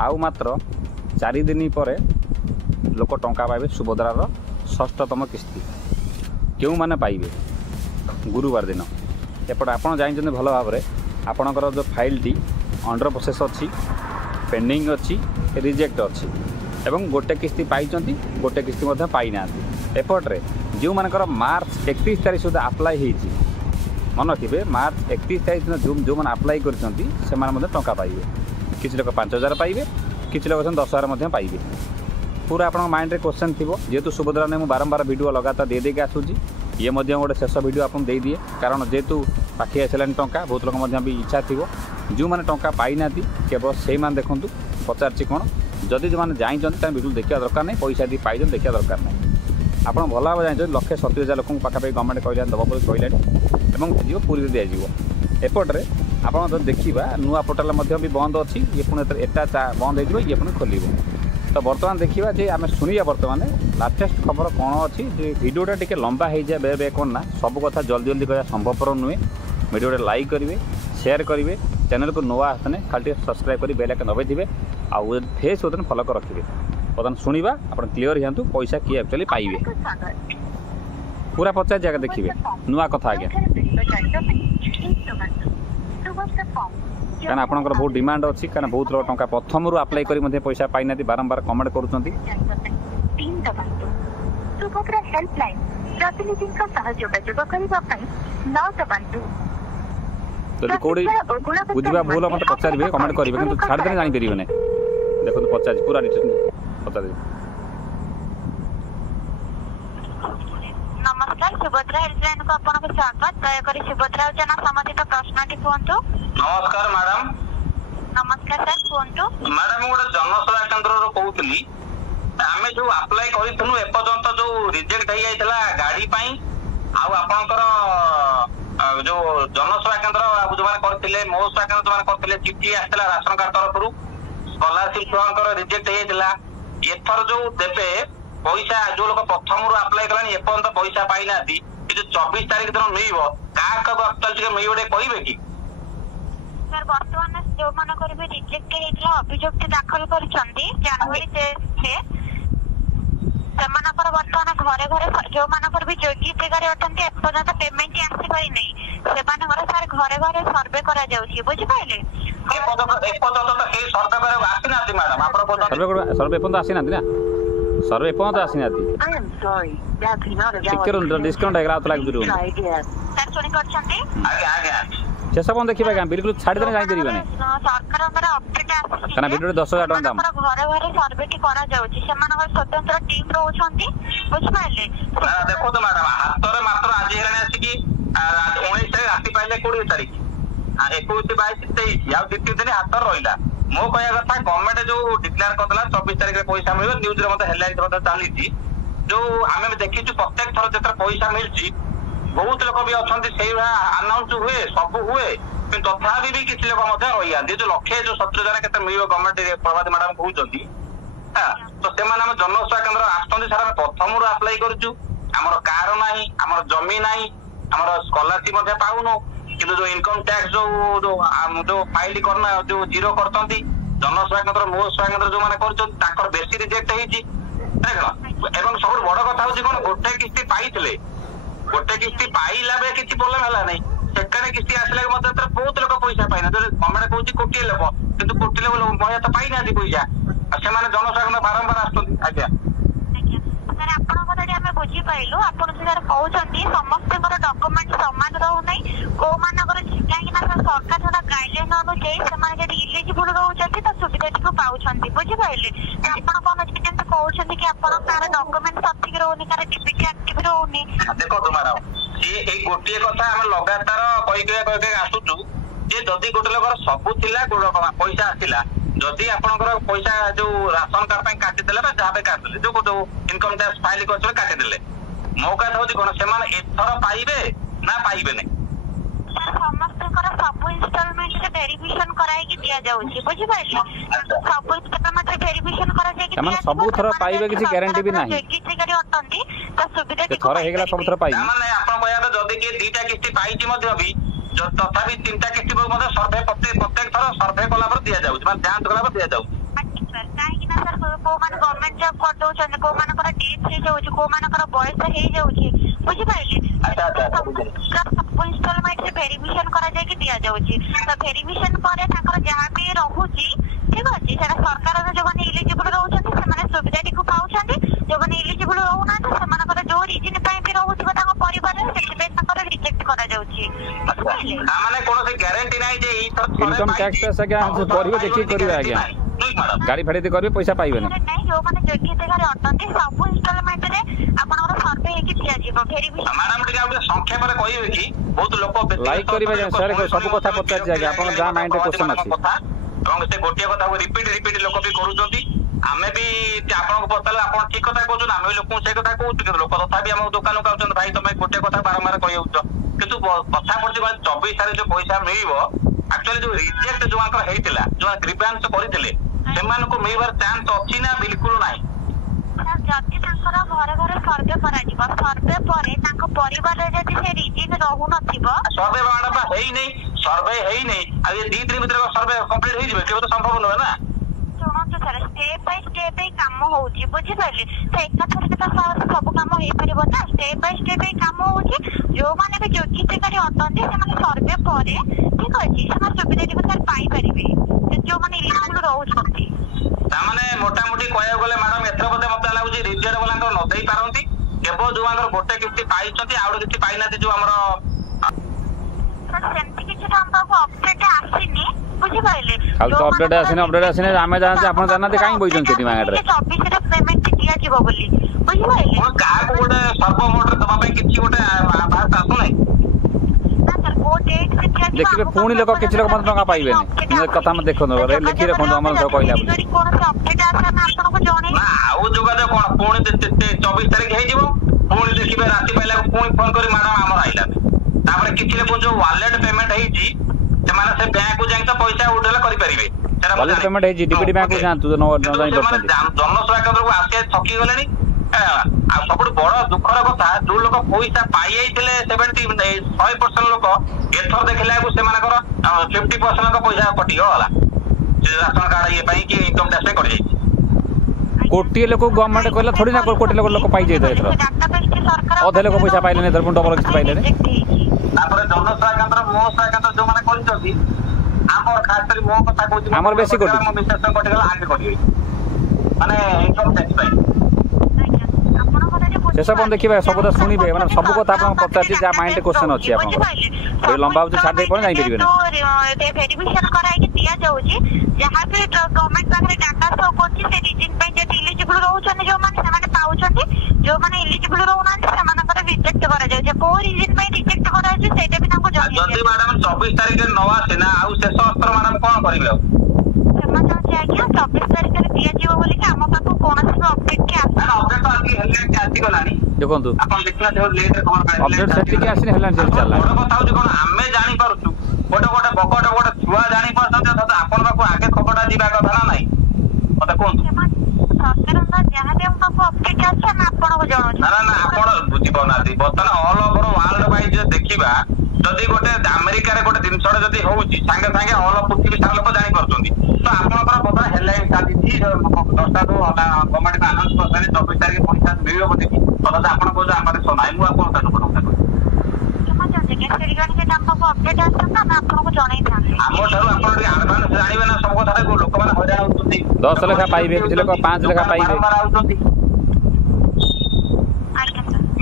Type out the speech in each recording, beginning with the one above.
आउ मात्र 4 दिन पर लोक टंका पाइबे सुभद्रार षष्ठतम किस्ती क्यों माने पाइबे गुरुवार दिन एपटे आपड़ जानते भल भाव में आपणकर जो फाइल टी अंडर प्रोसेस अच्छी पेंडिंग अच्छी रिजेक्ट अच्छी एवं गोटे किस्ती पाई गोटे किस्ती पाई ना एपट्रे जो मानकर मार्च 31 तारीख सुधा आप्लाय होती मन रखिए मार्च 31 तारीख दिन जो मैंने आप्लाय कर टंका पाइबे किसी लोग 5,000 पाइबे किसी लोग 10,000 पाइबे पूरा आप माइंड रे क्वेश्चन थी जेहेतु सुभद्रा ने मुझे बारंबार वीडियो लगातार दे देके आसूँ ये गोटे शेष वीडियो आपको दे दिए कारण जेहेतु पाखी आसला टंका बहुत लोग भी इच्छा थी जो मैंने टंका पाई ना केवल से देखूँ पचार कौन जदि जो मैंने जाइए वीडियो देखा दरकार नहीं पैसा दी पाई देखा दरकार नहीं आप भल भाव जानते 1,70,000 लोक पाखापाखि गवर्नमेंट कहला दबा कहलानी जीव पूरी दिज्व एपट्रे आप देखा नुआ पोर्टाल भी बंद अच्छी ये पुणी एटा बंद हो ये पुणी खोल तो बर्तमान देखा जे आम शुणा बर्तमान लाटेस्ट खबर कौन अच्छी भिडियोटा टी लंबा हो जाए बे बे कौन ना सब कथा जल्दी जल्दी कह संभवपर नुहे भिडियोटा लाइक करेंगे शेयर करेंगे चैनल को नुआ आसने खाली सब्सक्राइब कर बेल आइकन दबाई थे आउ फेस होते फॉलो कर रखिए बर्तमान शुणा आप क्लीयर हूँ पैसा किए एक्चुअली पाइबे पूरा पचार जगह देखिए नुआ कथा आज्ञा क्या आपंकर बहुत डिमांड अच्छी क्या बहुत लोग टंका प्रथम आप्लाय कर पैसा पाई ना बारंबार कमेंट करुँच जदि कौड़ी बुझा भूल मत पचारे कमेंट करेंगे कि छाड़दे जापर ना देखो पचार पूरा पचार नमस्कार सुभद्रा हेल्पलाइन को आपको स्वागत दयाकोरी सुभद्रा योजना संबंधित प्रश्नटी कहतु। नमस्कार मैडम। नमस्कार सर कहतु। मैडम गोटे जनसेवा केन्द्र कहूली आम जो अप्लाई करूँ एपर्यंत जो रिजेक्ट हो जाता गाड़ी आपणकर जो जनसेवा केन्द्र जो मैंने करते मो सेवा केन्द्र जो करते चिठी आसला राशन कार्ड तरफ स्कॉलरशिप रिजेक्ट हो जाता एथर जो देवे पैसा जो लोग प्रथम आप्लाय कलानी एपर्यंत पैसा पाई ना जो 24 तारीख दिन मिल क्या मिले कहे कि सर बर्तमान जो मान रिजेक्ट होता अभियोग दाखल कर जनवरी बर्तमान घरे घरे जो मानकर भी योग्य जगह अच्छा एपर्यंत पेमेंट आसपारी नहीं से सर घरे घरे सर्वे कर बुझिपारे सर्वे आसी ना सर्वे पर्यंत आसी ना डिस्काउंट शेष पन देखा बिल्कुल छाड़ी देने जापर ना भिडियो 10,000 टका दाम घरे घरे सर्वे स्वतंत्र टीम रोचे बुझिपारे देखो तो मैडम हाथ में मात्र आज आसिकी 19 तारीख राति पाइले 20 तारीख 21 22 23 आ द्वितीय दिन हाथ रहा मो कह कथा गवर्नमेंट जो डिक्लेयर करदेला 24 तारीख पैसा मिल न्यूज हेडलाइन चली जो आम देखी प्रत्येक थर जो पैसा मिली बहुत लोग भी अच्छा से आनाउंस हुए सब हुए तथापि भी किसी लोग रही जाती जो 1,70,000 के मिल गवर्नमेंट प्रभात मैडम कहते तो से जनसेवा केन्द्र आसर आम प्रथम आप्लाय करूँ आमर कार ना आमर जमी ना आमर स्कॉलरशिप पाऊनु कि जो इनकम टैक्स जो फाइल करना जो जीरो करते जनसेवा केन्द्र मो सेवा केन्द्र जो मैंने कर बेसी रिजेक्ट हो सब बड़ कथा हूँ कौन गोटे किस्ती पाई गोटे किस्ती पाइला बेले किसी प्रोब्लेम है नहीं सेकेंड किस्ती आसला बहुत लोग पैसा पाई ना गवर्नमेंट कहूँ कोटी लोक कि कोटी लोक महिला तो पाई ना पैसा से जनसेवा केन्द्र बारंबार आज्ञा बुझीपारू आप कहते समस्त डॉक्यूमेंट सामान रोना कौ मान कहीं सरकार थोड़ा गाइडलाइन अनुसार से इलिजिबल रोचे तो सुविधा टी पाँच बुझीपारे आप कौन कहते कि आप डॉक्यूमेंट सठिक रोनी कार डीबीटी एक्टिव रोनी देखो मैडम ये गोटे कथा आम लगातार कही आसुचु जे जदि गोटे लोग सबू पैसा आसला जदि आपंकर पैसा जो राशन कार्ड काटिदेले जहाँ काटिदेले जो इनकम टैक्स फाइल कर काटिदेले मो कथा हूँ कौन से एथर पाइबे ना पाइबे नहीं समस्त सब इनस्टॉलमेंट वेरिफिकेशन कराई दिया जाउची बुझिपाइले सब इनस्टॉलमेंट वेरिफिकेशन करा जाय कि सब थरा पाइबे किसी गारंटी भी नाही किछि गाड़ी अटंती तो सुविधा के थरा हेगला सब थरा पाइबे माने आपण कहया जदी के दीटा किस्ती पाइची मध्ये भी जो तथापि तीनटा किस्ती मध्ये सर्वे प्रत्येक थरा सर्वे कला पर दिया जाउची माने जांच कला पर दिया जाउची सर को माने गवर्नमेंट जॉब कर दउछन को मानकर डेथ हे जाउची को मानकर बयस हे जाउची बुझि पाइले सब इंस्टॉलमेंट से वेरिफिकेशन करा जाय कि दिया जाउची तो वेरिफिकेशन करे ताकर जहां भी रहूची ठीक अछि सेना सरकार जो माने एलिजिबल रहउछन से माने सुविधा को पाउछन जो माने एलिजिबल रहउना से मानकर जो रीजन पई भी रहउची ताको परिवार से पे ताकर रिजेक्ट करा जाउची माने कोनो से गारंटी नाही जे ई तो इनकम टैक्स से क्या करिवे देखि करिवे आज्ञा गाड़ी फाड़ी दे करिवे पैसा पाइबे नहीं जो माने योग्यता गारे अटंती सब इंस्टॉलमेंट रे आपनकर सर्वे हे कि दिया जीवो वेरिफिकेशन मैडम टिका हम संक्षेप रे कहिवे कि बहुत लोक लाइक करिवे सर सब कथा पचार जाय आपण जा माइंड क्वेश्चन अछि এবং সে গোটিয়ে কথা রিপিট লোক বি করুଛନ୍ତି ଆମେ ବି ଆପଣଙ୍କୁ ପଚାରିଲେ ଆପଣ ଠିକ କଥା କହୁଛନ୍ତି ଆମେ ଲୋକଙ୍କୁ ସେଇ କଥା କହୁଛୁ କିନ୍ତୁ ଲୋକ ତଥାପି ଆମ ଦୋକାନକୁ ଆଉଛନ୍ତି ଭାଇ ତମେ ଗୋଟେ କଥା ବାରମ୍ବାର କହିଯାଉଛ କିନ୍ତୁ କଥା ପଡୁଛି 24 ତାରିଖ ଯୋଉ ପଇସା ମିଳିବ ଆକ୍ଚୁଆଲି ଯୋଉ ରିଜେକ୍ଟ ଯୋଉଙ୍କର ହେଇଥିଲା ଯୋଉ ଗ୍ରିଭାନ୍ସ କରିଥିଲେ ସେମାନଙ୍କୁ ମିଳିବାର ଚାନ୍ସ ଅଛି ନା ବିଲକୁଲ ନାହିଁ ଯଦି ତାଙ୍କର ଘରେ ଘରେ ସର୍ଭେ କରାଯିବ ସର୍ଭେ ପରେ ତାଙ୍କ ପରିବାରରେ ଯଦି ସେ ରିଜିନ ରହୁନଥିବ ସର୍ଭେ ମ୍ୟାଡମ ହେଇନି सर्वे है नहीं अब ये 2-3 भितर सर्वे कंप्लीट हो जिवे केबे तो संभव न ना सुनନ୍ତୁ सर स्टेप बाय स्टेप ही काम होउची बुझि पाइले से एका थरे तो सब काम होई परिबो ना स्टेप बाय स्टेप ही काम होउची जो माने भी योग्यता करी अटंती से माने सर्वे परे ठीक अछि समा सुविधा को सर पाई परिबे जो माने इलिजिबल रहउछंती ता माने मोटा मोटी कहया गले मैडम एथर बदे मत लागुची रिजेक्ट वाला न देई पारंती केबो जो आंगर गोटे किस्ती पाइछंती आउड किस्ती पाइ नाती जो हमर सर सेंटी किछ हम बाबू अपडेट आसीनी बुझि पाइले खाली तो अपडेट आसीने आमे जान आपण जाना दे काई बोइछन सेठी मांगड रे 24 रे पेमेंट दिया जीवो बोली बुझि पाइले कोन का गोटे सर्व मोटर दबा पे किछि गोटे बात आसु नै ना सर वो डेट से दिया देखिबे पुणी लोक किछि लोक मत टका पाइबे नै कथा में देखो रे लिखि रे कोन हमर सब कहला कोन से अपडेट आसा ना आपन को जणे ना आउ जोगा दे कोन पुणी 24 तारिख हे जीवो पुणी देखिबे राती पहला पुणी फोन करी मैडम हमर आइला तापर किछि लोक जो वॉलेट पेमेंट हे जी से माने से बैंक को जाई तो पैसा उठेला करि परिबे वॉलेट पेमेंट हे जी डीबीडी बैंक को जान तू न जाई परछन जनसेवा केंद्र को आसे थकी गलेनी आ सबुठ बड़ दुखर कथा जो लोक पैसा पाई आइथिले 100% लोक एथर देखला को से मानकर 50% का पैसा कटि गला से राशन कार्ड ये पई कि इनकम टैक्स करि जाई कोटी लोक गवर्नमेंट कहला थोड़ी ना कोटी लोक पाई जाय एथर अधे लोक पैसा पाइले ने एथर डबल किछ पाइले ने तापर जनसेवा केंद्र मोहसेवा केंद्र जो माने करिसथि हमर खास करी मो कथा कहूची हमर बेसी कोटी मो विशेष कटि गला आगे कटि माने इनकम टैक्स पाई से सब देखिबे सब तो सुनिबे माने सब कथा आपन पचाची जा माइंड क्वेश्चन अछि आपन ए लंबा होची छाड़ दे पण जाई परिबे तो वेरिफिकेशन कराई कि दिया जाउची जहां पे गवर्नमेंट पाखरे डाटा शो करची से रीजन पे जे एलिजिबल रहउछन जो माने से माने पाउछन जो माने एलिजिबल रहउना से मानकर रिजेक्ट करा जाउ जे को रीजन पे रिजेक्ट करा जाउ सेटा भी ताको जणी जदी मैडम 24 तारिख रे नवा सेना आउ शेष अस्त्र मैडम कोन करिवे क्षमा चाहे आज्ञा 24 तारिख रे दिया जीव बोली कि हम पाखो कोनसी अपडेट के आसा अपडेट तो आकी हेले के आसी गलानी देखंतु अपन देखना जो लेट रे कोन करे अपडेट सेठी के आसी हेलान चल चला बड़ କଥା होची कोन हमें जानि पारुछु गोटे बकट छुआ जानि पारछन त आपन पाखो आगे खबरटा दिबा कथा ना नाही मते कोन सरकार ना जहां भी हम पाखो अपडेट आसा ना आपन को जणो ना ना आपन बुझी पाउनाती बतन ऑल ओवर वर्ल्ड वाइज जे देखिबा जदी गोटे अमेरिका रे गोटे जिनसडे जदी होउची संगे संगे ऑल पृथ्वी सारा लोक जानि परछंती तो आपनकर बतन हेलाइन साथी थी 10टा तो गवर्नमेंट का अनाउंस करछन 24 तारिख पैसा मिलियो बोली तो आपन को हमर सोनाई मु आपन का दुकान का क्षमा चाहे के रिगार्डिंग के हम पाखो अपडेट आसा ना मैं आपन को जणाई था हमर थारु आपन एडवांस जानिबे ना सब कथा को लोक माने होइरा होउछंती 10 लेखा पाइबे किछ लोक 5 लेखा पाइबे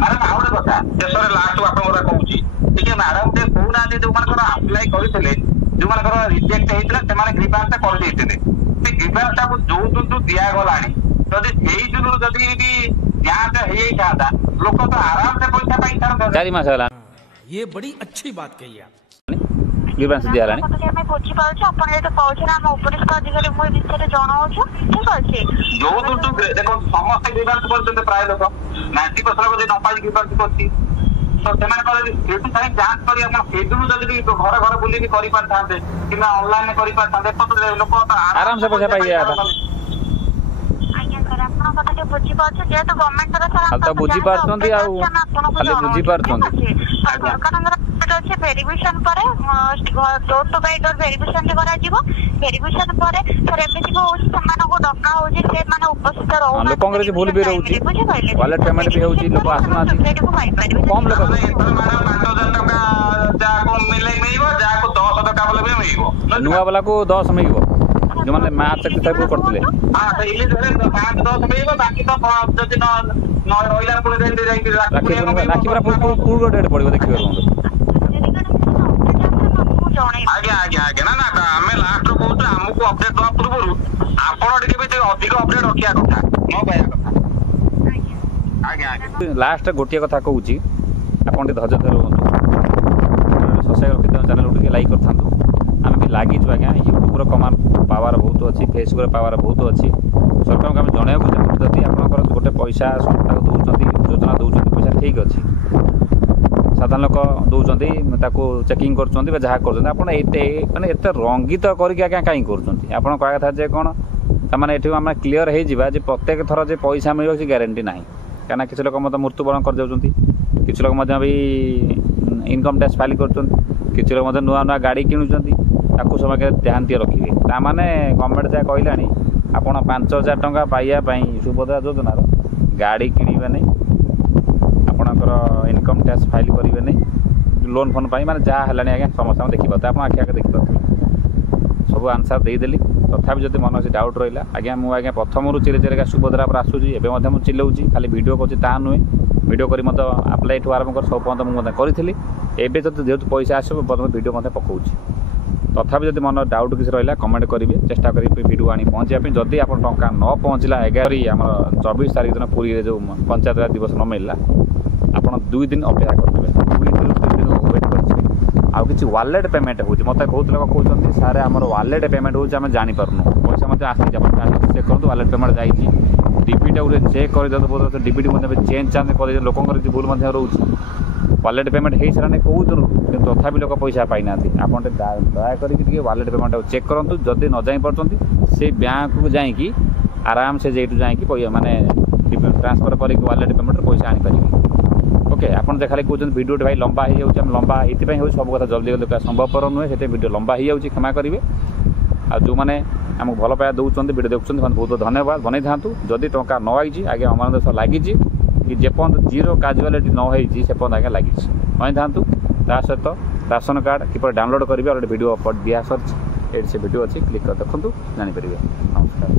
मैडम आउट कथा देशरे लास्ट आपन गोरा कहूची ठीक है मैडम ते कोना दे जो मानकर अप्लाई करितले जो मानकर रिजेक्ट हेइतला से माने ग्रीवांस कर देइतले ते ग्रीवांस को जो जो दिया गलानी जदी सेही जुनु जदी भी जांच हेई जाता लोक तो आराम से पैसा पाई छाड़ 4 मास हला ये बड़ी अच्छी बात कही आप ग्रीवांस दिया हलानी मैं बुझी पाउछ अपन जे कहउछ ना हम उपरिस्थ अधिकारी मु विषय जणाउछ ठीक अछि जो तो देखो समस्त ग्रीवांस करते प्राय लोक 90% जे न पाई ग्रीवांस करती तो सेमान कहले सेटु थाई जांच करी अपन सेदुनु जदी घर घर बुली भी करि पारथांते किना ऑनलाइन करि पारथांते तो लोक तो आराम से पैसा पाई जाता आज्ञा सर अपन कथा के बुझी पाउछ जे तो गवर्नमेंट रा सर तो बुझी पारछंती आ खाली बुझी पारछंती सरकार अच्छे वेरिफिकेशन पर door to by door verification करा जीवो वेरिफिकेशन पर सर एमसी को समान को ଡକା ହଉଛି ସେମାନେ ଉପସ୍ଥିତ ରହୁନାହାନ୍ତି ଲୋକଙ୍କର କିଛି ଭୁଲ ବି ରହୁଛି ୱାଲେଟ୍ ପେମେଣ୍ଟ ବି ହେଉଛି ଲୋକ ଆସୁନାହାନ୍ତି କମ ଲୋକ ମାନେ ଏଥର ମ୍ୟାଡାମ 5,000 ଟଙ୍କା ଯାହାକୁ ମିଳିବ ଯାହାକୁ 10 ଟଙ୍କା ବୋଲେ ବି ମିଳିବ ନୂଆ ବାଲାକୁ 10 ମିଳିବ ଯେଉଁମାନେ ମାର୍ଚ୍ଚ ତାକୁ କରିଥିଲେ ହଁ ସେ ଇଲିଶ ହେଲେ 5-10 ମିଳିବ ବାକି ତ ଯଦି ନ ରହିଲା ପୁଣି ଯାଇକି ରାକ୍ଷୀ ପୂର୍ଣ୍ଣିମା କୋଉ ଡେଟ୍ ପଡ଼ିବ ଦେଖିବେ ଆଜ୍ଞା ଆଜ୍ଞା ଆଜ୍ଞା ନା ଆମେ ଲାଷ୍ଟରୁ କହୁଛୁ ଆମକୁ ଅପଡେଟ୍ ଦେବା ପୂର୍ବରୁ ଆପଣ ଟିକେ ବି ଅଧିକ ଅପଡେଟ୍ ରଖିବା କଥା ମୋ କହିବା କଥା ଆଜ୍ଞା ଆଜ୍ଞା ଲାଷ୍ଟ ଗୋଟିଏ କଥା କହୁଛି ଆପଣ ଟିକେ ଧୈର୍ଯ୍ୟ ଧରି ରୁହନ୍ତୁ ସବସ୍କ୍ରାଇବ୍ ରଖିଦିଅନ୍ତୁ ଚ୍ୟାନେଲକୁ ଟିକେ ଲାଇକ୍ କରିଥାନ୍ତୁ ଆମେ ବି ଲାଗିଛୁ ଆଜ୍ଞା ୟୁଟ୍ୟୁବ୍ର କମାଣ୍ଡ ପାୱାର ବହୁତ ଅଛି ଫେସବୁକ୍ର ପାୱାର ବହୁତ ଅଛି ସରକାରଙ୍କୁ ଆମେ ଜଣାଇବାକୁ ଚାହୁଁଛୁ ଯଦି ଆପଣଙ୍କର ଗୋଟେ ପଇସା ତାକୁ ଦେଉଛନ୍ତି ଯୋଜନା ଦେଉଛନ୍ତି ପଇସା ଠିକ୍ ଅଛି ସାଧାରଣ ଲୋକ ଦେଉଛନ୍ତି ତାକୁ ଚେକିଂ କରୁଛନ୍ତି ବା ଯାହା କରୁଛନ୍ତି ଆପଣ ମାନେ ଏତେ ରଙ୍ଗିତ କରିକି ଆଜ୍ଞା କାହିଁ କରୁଛନ୍ତି ଆପଣ କହିବା କଥା ଯେ କ'ଣ ତାମାନେ ଏଠି ଆମେ କ୍ଲିଅର୍ ହେଇଯିବା ଯେ ପ୍ରତ୍ୟେକ ଥର ଯେ ପଇସା ମିଳିବ ସେ ଗ୍ୟାରେଣ୍ଟି ନାହିଁ କାହିଁକିନା କିଛି ଲୋକ ମଧ୍ୟ ମୃତ୍ୟୁବରଣ କରିଯାଉଛନ୍ତି କିଛି ଲୋକ ମଧ୍ୟ ବି ଇନକମ୍ ଟ୍ୟାକ୍ସ ଫାଇଲ୍ କରୁଛନ୍ତି କିଛି ଲୋକ ମଧ୍ୟ ନୂଆ ନୂଆ ଗାଡ଼ି କିଣୁଛନ୍ତି ତାକୁ ସମସ୍ତେ ଧ୍ୟାନ ଟିକେ ରଖିବେ ତାମାନେ ଗଭର୍ଣ୍ଣମେଣ୍ଟ ଯାହା କହିଲାଣି ଆପଣ 5,000 ଟଙ୍କା ପାଇବା ପାଇଁ ସୁଭଦ୍ରା ଯୋଜନାର ଗାଡ଼ି କିଣିବେନି ଆପଣଙ୍କର ଇନକମ୍ ଟ୍ୟାକ୍ସ ଫାଇଲ୍ କରିବେନି ଲୋନ୍ ଫୋନ୍ ପାଇଁ ମାନେ ଯାହା ହେଲାଣି ଆଜ୍ଞା ସମସ୍ତଙ୍କୁ ଦେଖିପାରୁଥିବେ ଆପଣ ଆଖି ଆଖି ଦେଖିପାରୁଥିବେ ସବୁ ଆନ୍ସର୍ ଦେଇଦେଲି ତଥାପି ଯଦି ମନ ଅଛି ଡାଉଟ୍ ରହିଲା ଆଜ୍ଞା ମୁଁ ଆଜ୍ଞା ପ୍ରଥମରୁ ଚିଲେଇକା ସୁଭଦ୍ରା ଉପରେ ଆସୁଛି ଏବେ ମଧ୍ୟ ମୁଁ ଚିଲଉଛି ଖାଲି ଭିଡ଼ିଓ କରୁଛି ତାହା ନୁହେଁ ଭିଡ଼ିଓ କରି ମଧ୍ୟ ଆପ୍ଲାଇଠୁ ଆରମ୍ଭ କରି ସବୁ ପର୍ଯ୍ୟନ୍ତ ମୁଁ ମଧ୍ୟ କରିଥିଲି ଏବେ ଯଦି ଯେହେତୁ ପଇସା ଆସିବ ବର୍ତ୍ତମାନ ଭିଡ଼ିଓ ମଧ୍ୟ ପକାଉଛି ତଥାପି ଯଦି ମନ ଡାଉଟ୍ କିଛି ରହିଲା କମେଣ୍ଟ କରିବେ ଚେଷ୍ଟା କରିବି ଭିଡ଼ିଓ ଆଣି ପହଞ୍ଚିବା ପାଇଁ ଯଦି ଆପଣ ଟଙ୍କା ନ ପହଞ୍ଚିଲା 11 ଆମର 24 ତାରିଖ ଦିନ ପୁରୀରେ ଯେଉଁ ପଞ୍ଚାୟତ ରାଜ ଦିବସ ନ ମିଳିଲା ଆପଣ 2 ଦିନ ଅପେକ୍ଷା କରିଦେବେ 2 ଦିନ ୱେଟ୍ କରିଥିବେ ଆଉ କିଛି ୱାଲେଟ୍ ପେମେଣ୍ଟ ହେଉଛି ମୋତେ ବହୁତ ଲୋକ କହୁଛନ୍ତି ସାର୍ ଆମର ୱାଲେଟ୍ ପେମେଣ୍ଟ ହେଉଛି ଆମେ ଜାଣିପାରୁନୁ ପଇସା ମଧ୍ୟ ଆସିଛି ଆପଣ ଚେକ୍ କରନ୍ତୁ ୱାଲେଟ୍ ପେମେଣ୍ଟ ଯାଇଛି ଡିବିଟାକୁ ଚେକ୍ କରିଦିଅନ୍ତୁ ବହୁତ ଡିବିଟି ମଧ୍ୟ ଚେଞ୍ଜ ଚାଞ୍ଜ କରିଦିଅ ଲୋକଙ୍କର କିଛି ଭୁଲ ମଧ୍ୟ ରହୁଛି ୱାଲେଟ୍ ପେମେଣ୍ଟ ହେଇସାରିଲାଣି କେଉଁ ଦିନରୁ କିନ୍ତୁ ତଥାପି ଲୋକ ପଇସା ପାଇନାହାନ୍ତି ଆପଣ ଟିକେ ଦୟାକରିକି ଟିକେ ୱାଲେଟ୍ ପେମେଣ୍ଟକୁ ଚେକ୍ କରନ୍ତୁ ଯଦି ନ ଜାଣିପାରୁଛନ୍ତି ସେଇ ବ୍ୟାଙ୍କକୁ ଯାଇକି ଆରାମସେ ସେଇଠୁ ଯାଇକି ମାନେ ଟ୍ରାନ୍ସଫର କରିକି ୱାଲେଟ୍ ପେମେଣ୍ଟରେ ପଇସା ଆଣିପାରିବେ ଓକେ ଆପଣ ଯେ ଖାଲି କହୁଛନ୍ତି ଭିଡ଼ିଓଟି ଭାଇ ଲମ୍ବା ହେଇଯାଉଛି ଆମେ ଲମ୍ବା ଏଇଥିପାଇଁ ହେଉଛି ସବୁ କଥା ଜଲ୍ଦି ଜଲ୍ଦି ସମ୍ଭବପର ନୁହେଁ ସେଥିପାଇଁ ଭିଡ଼ିଓ ଲମ୍ବା ହେଇଯାଉଛି କ୍ଷମା କରିବେ ଆଉ ଯେଉଁମାନେ ଆମକୁ ଭଲ ପାଇବା ଦେଉଛନ୍ତି ଭିଡ଼ିଓ ଦେଖୁଛନ୍ତି ସେମାନେ ବହୁତ ଧନ୍ୟବାଦ ବନେଇଥାନ୍ତୁ ଯଦି ଟଙ୍କା ନ ଆଇଛି ଆଜ୍ଞା ଅମାନ ଦେଶ ଲାଗିଛି କି ଯେପର୍ଯ୍ୟନ୍ତ ଜିରୋ କାଜୁଆଲିଟି ନ ହେଇଛି ସେ ପର୍ଯ୍ୟନ୍ତ ଆଜ୍ଞା ଲାଗିଛି ଅନେଇଥାନ୍ତୁ ତା ସହିତ ରାସନ କାର୍ଡ଼ କିପରି ଡାଉନଲୋଡ଼ କରିବେ ଗୋଟେ ଭିଡ଼ିଓ ଦିଆ ସରିଛି ଏଇଠି ସେ ଭିଡ଼ିଓ ଅଛି କ୍ଲିକ୍ କରି ଦେଖନ୍ତୁ ଜାଣିପାରିବେ ନମସ୍କାର।